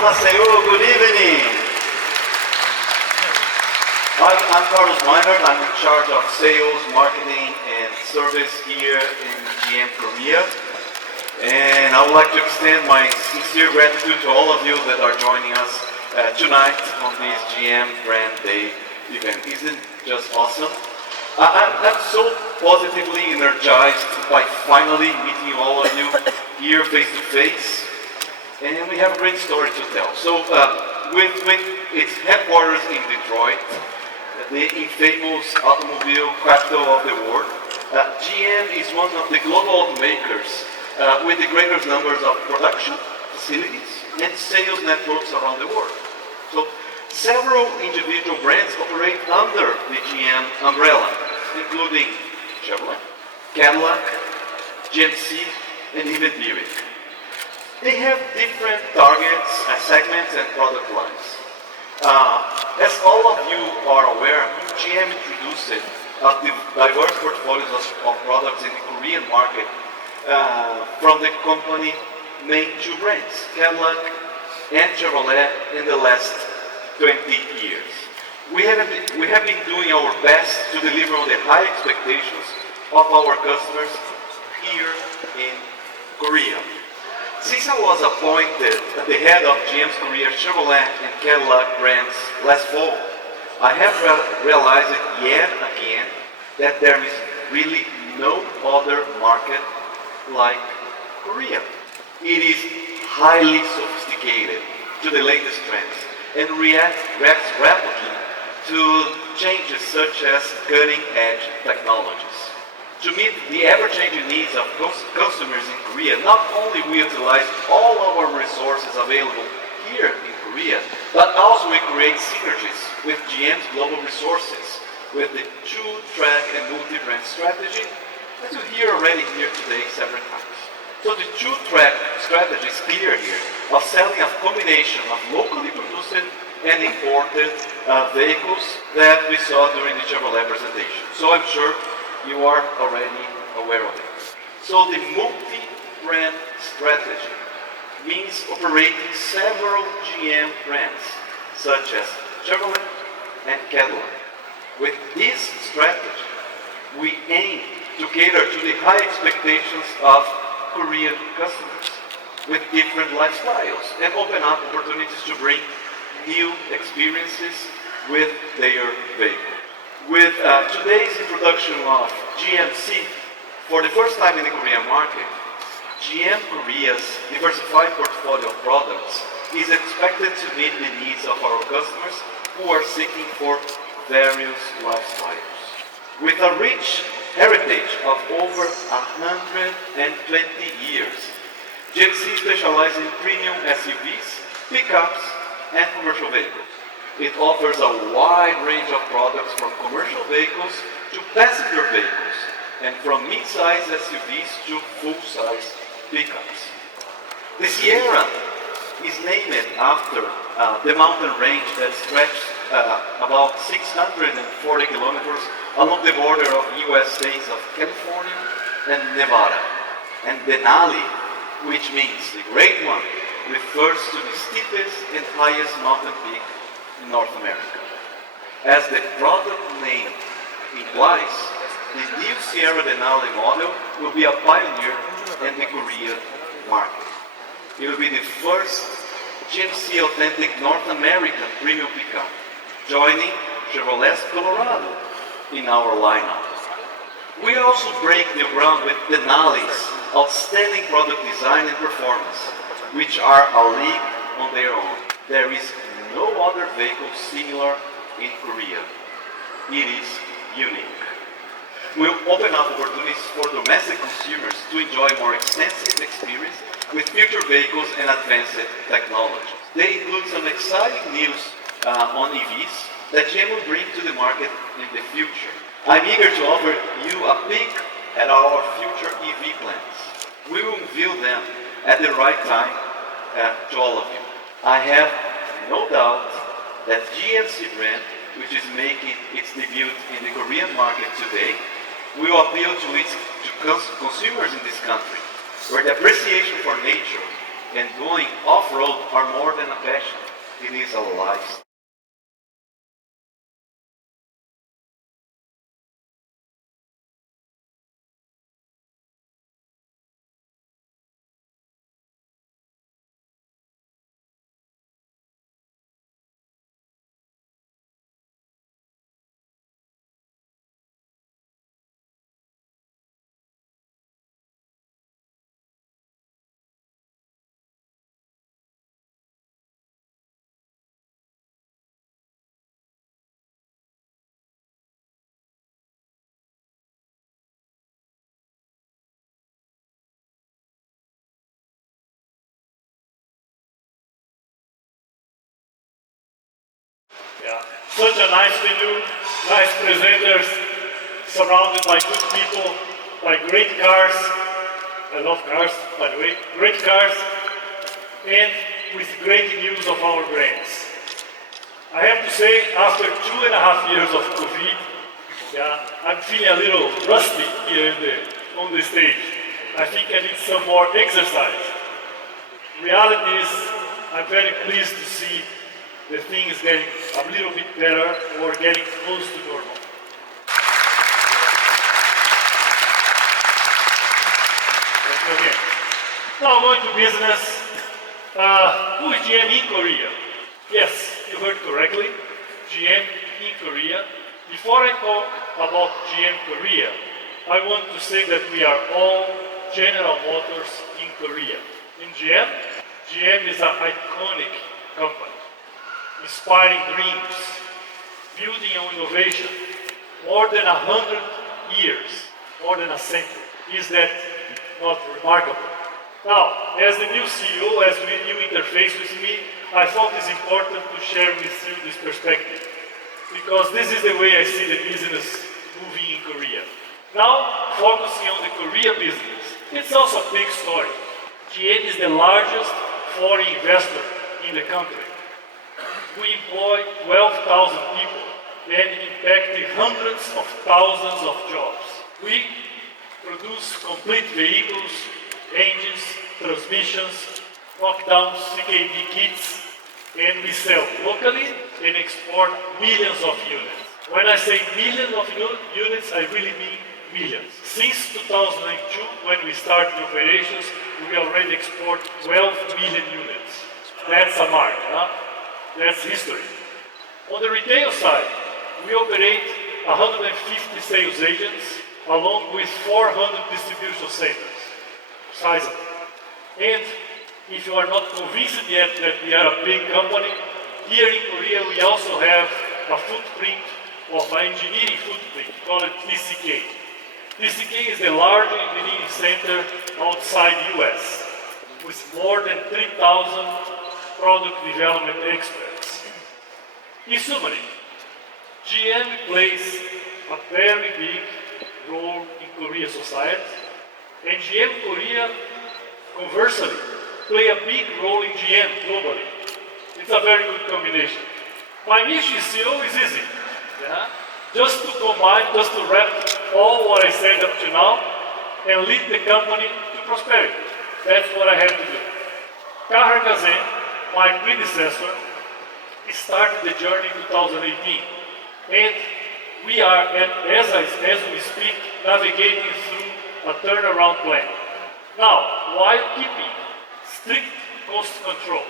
Annyeonghaseyo, good evening. I'm Carlos Meinert. I'm in charge of sales, marketing, and service here in GM Korea. And I would like to extend my sincere gratitude to all of you that are joining us tonight on this GM Brand Day event. Isn't it just awesome? I'm so positively energized by finally meeting all of you here face to face. And we have a great story to tell. So with its headquarters in Detroit, the infamous automobile capital of the world, GM is one of the global automakers with the greatest numbers of production facilities and sales networks around the world. So several individual brands operate under the GM umbrella, including Chevrolet, Cadillac, GMC, and even Buick. They have different targets, segments, and product lines. As all of you are aware, GM introduced diverse portfolios of products in the Korean market from the company main two brands, Cadillac and Chevrolet, in the last 20 years. We have been doing our best to deliver on the high expectations of our customers here in Korea. Since I was appointed at the head of GM's Korea Chevrolet and Cadillac brands last fall, I have realized yet again that there is really no other market like Korea. It is highly sophisticated to the latest trends and reacts rapidly to changes such as cutting-edge technologies. To meet the ever-changing needs of customers in Korea, not only we utilize all our resources available here in Korea, but also we create synergies with GM's global resources with the two-track and multi-brand strategy, as you hear already here today several times. So the two-track strategy is clear here of selling a combination of locally produced and imported vehicles that we saw during the Chevrolet presentation. So I'm sure you are already aware of it. So the multi-brand strategy means operating several GM brands, such as Chevrolet and Cadillac. With this strategy, we aim to cater to the high expectations of Korean customers with different lifestyles and open up opportunities to bring new experiences with their vehicles. With today's introduction of GMC, for the first time in the Korean market, GM Korea's diversified portfolio of products is expected to meet the needs of our customers who are seeking for various lifestyles. With a rich heritage of over 120 years, GMC specializes in premium SUVs, pickups, and commercial vehicles. It offers a wide range of products from commercial vehicles to passenger vehicles, and from mid-size SUVs to full-size pickups. The Sierra is named after the mountain range that stretches about 640 kilometers along the border of U.S. states of California and Nevada. And Denali, which means the Great One, refers to the steepest and highest mountain peak in North America. As the product name implies, the new Sierra Denali model will be a pioneer in the Korean market. It will be the first GMC authentic North American premium pickup, joining Chevrolet's Colorado in our lineup. We also break new ground with Denali's outstanding product design and performance, which are a league on their own. There is no other vehicle similar in Korea. It is unique. We'll open up opportunities for domestic consumers to enjoy more extensive experience with future vehicles and advanced technology. They include some exciting news on EVs that GM will bring to the market in the future. I'm eager to offer you a peek at our future EV plans. We will unveil them at the right time to all of you. I have no doubt that GMC brand, which is making its debut in the Korean market today, will appeal to consumers in this country, where the appreciation for nature and doing off-road are more than a passion. It is a lifestyle. Yeah, such a nice venue, nice presenters, surrounded by good people, by great cars. I love cars, by the way, great cars, and with great news of our brands. I have to say, after 2.5 years of COVID, yeah, I'm feeling a little rusty here on the stage. I think I need some more exercise. Reality is, I'm very pleased to see the things getting a little bit better or getting close to normal. Okay. Now going to business. Who is GM in Korea? Yes, you heard correctly. GM in Korea. Before I talk about GM Korea, I want to say that we are all General Motors in Korea. In GM is an iconic company, inspiring dreams, building on innovation, more than 100 years, more than a century. Is that not remarkable? Now, as the new CEO, as you interface with me, I thought it's important to share with you this perspective, because this is the way I see the business moving in Korea. Now, focusing on the Korea business, it's also a big story. GM is the largest foreign investor in the country. We employ 12,000 people and impacting hundreds of thousands of jobs. We produce complete vehicles, engines, transmissions, knockdown CKD kits, and we sell locally and export millions of units. When I say millions of units, I really mean millions. Since 2002, when we started operations, we already export 12 million units. That's a mark, huh? That's history. On the retail side, we operate 150 sales agents along with 400 distribution centers. Sizable. And if you are not convinced yet that we are a big company, here in Korea we also have a footprint of an engineering footprint, call it TCK. TCK is the largest engineering center outside US, with more than 3,000 product development experts. In summary, GM plays a very big role in Korean society, and GM Korea, conversely, play a big role in GM globally. It's a very good combination. My mission CEO is easy. Yeah? Just to combine, just to wrap all what I said up to now and lead the company to prosperity. That's what I have to do. Kahar Kazan, my predecessor, started the journey in 2018. And we are, as we speak, navigating through a turnaround plan. Now, while keeping strict cost control,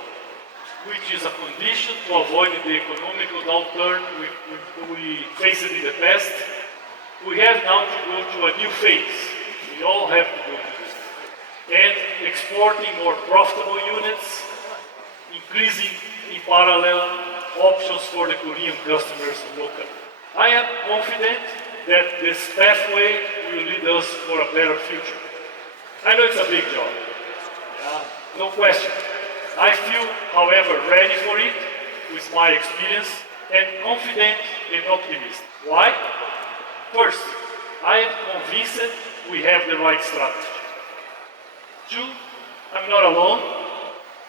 which is a condition to avoid the economical downturn we faced in the past, we have now to go to a new phase. We all have to go to this. And exporting more profitable units, increasing in parallel options for the Korean customers locally. I am confident that this pathway will lead us for a better future. I know it's a big job, no question. I feel, however, ready for it with my experience and confident and optimistic. Why? First, I am convinced we have the right strategy. Two, I'm not alone.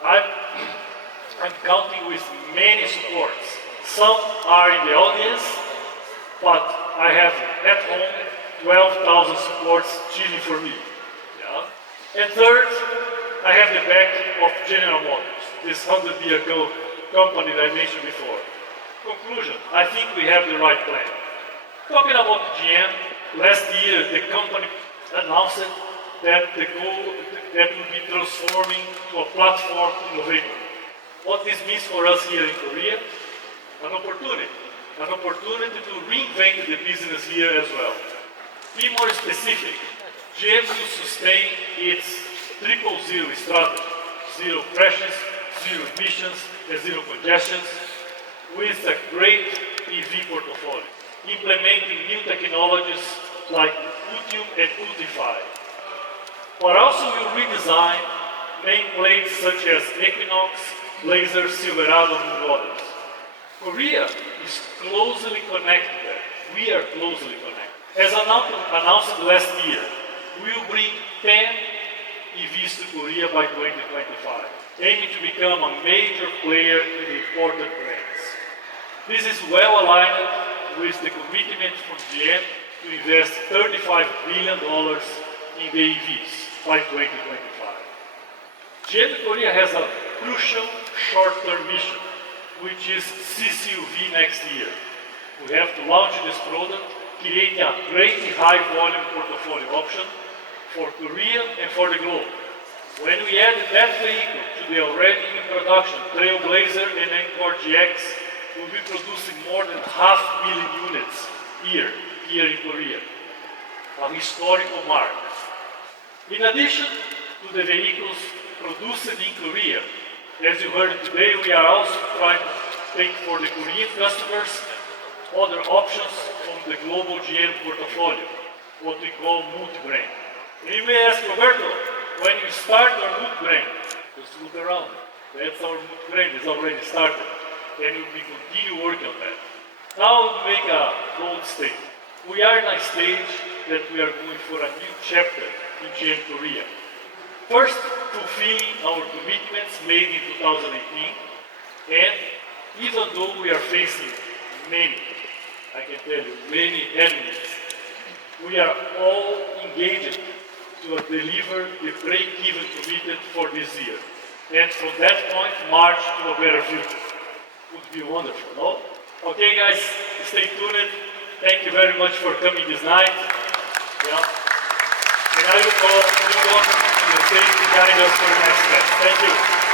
I'm counting with many supports. Some are in the audience, but I have at home 12,000 supports cheering for me. Yeah? And third, I have the back of General Motors, this 100-year company that I mentioned before. Conclusion, I think we have the right plan. Talking about GM, last year the company announced that the goal that will be transforming to a platform innovator. What this means for us here in Korea? An opportunity to reinvent the business here as well. Be more specific, GM will sustain its 000 strategy, zero crashes, zero emissions, and zero congestions, with a great EV portfolio, implementing new technologies like Ultium and Ultify. But also will redesign nameplates such as Equinox, Blazer, Silverado, and others. Korea is closely connected there. We are closely connected. As announced last year, we will bring 10 EVs to Korea by 2025, aiming to become a major player in the important brands. This is well aligned with the commitment from GM to invest $35 billion in the EVs by 2025. GM Korea has a crucial short-term mission, which is CCUV next year. We have to launch this product, creating a great high-volume portfolio option for Korea and for the globe. When we add that vehicle to the already in production Trailblazer and Encore GX, we'll be producing more than 500,000 units here in Korea, a historical mark. In addition to the vehicles produced in Korea, as you heard today, we are also trying to take for the Korean customers other options from the global GM portfolio, what we call multi-brand. And you may ask, Roberto, when you start our multi-brand, just look around. That's our multi-brand, it's already started. And we continue working on that. Now we make a bold statement. We are in a stage that we are going for a new chapter in GM Korea. First, fulfilling our commitments made in 2018, and even though we are facing many, I can tell you, many headwinds, we are all engaged to deliver the break-even commitment for this year. And from that point, march to a better future. Would be wonderful, no? Okay, guys, stay tuned. Thank you very much for coming this night. Yeah. And I will call you on to the stage to guide us for the next step. Thank you.